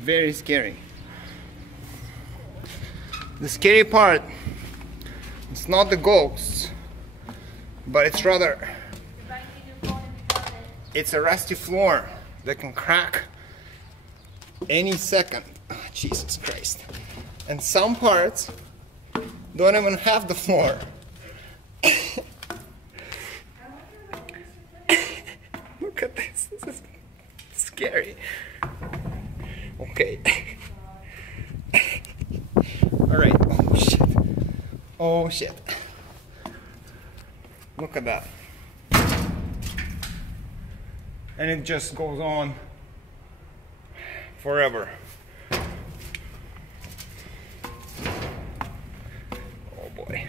very scary. The scary part, it's not the ghosts, but it's rather, it's a rusty floor that can crack any second. Oh, Jesus Christ. And some parts don't even have the floor. Look at this, this is scary. Okay. Alright, oh shit. Oh shit. Look at that. And it just goes on forever. Oh boy.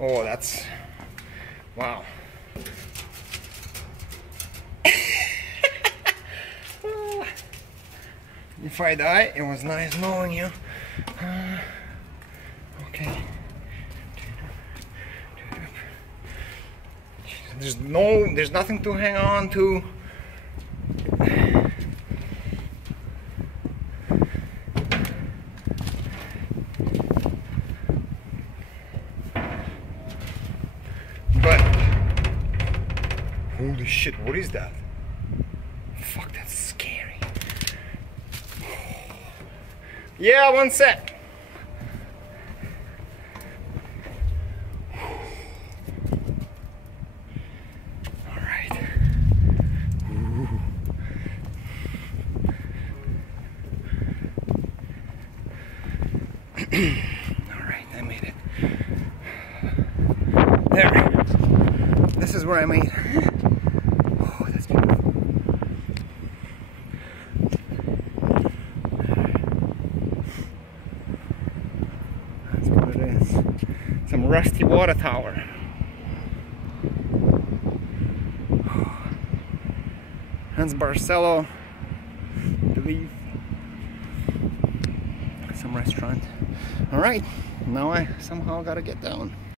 Oh, that's, wow. If I die, it was nice knowing you. Okay. There's nothing to hang on to. But holy shit, what is that? Fuck, that's scary. Yeah, one sec. Alright, I made it. There. This is where I made it. Oh, that's beautiful. That's what it is. Some rusty water tower. That's Barcelo, I believe. Some restaurant. Alright, now I somehow gotta get down.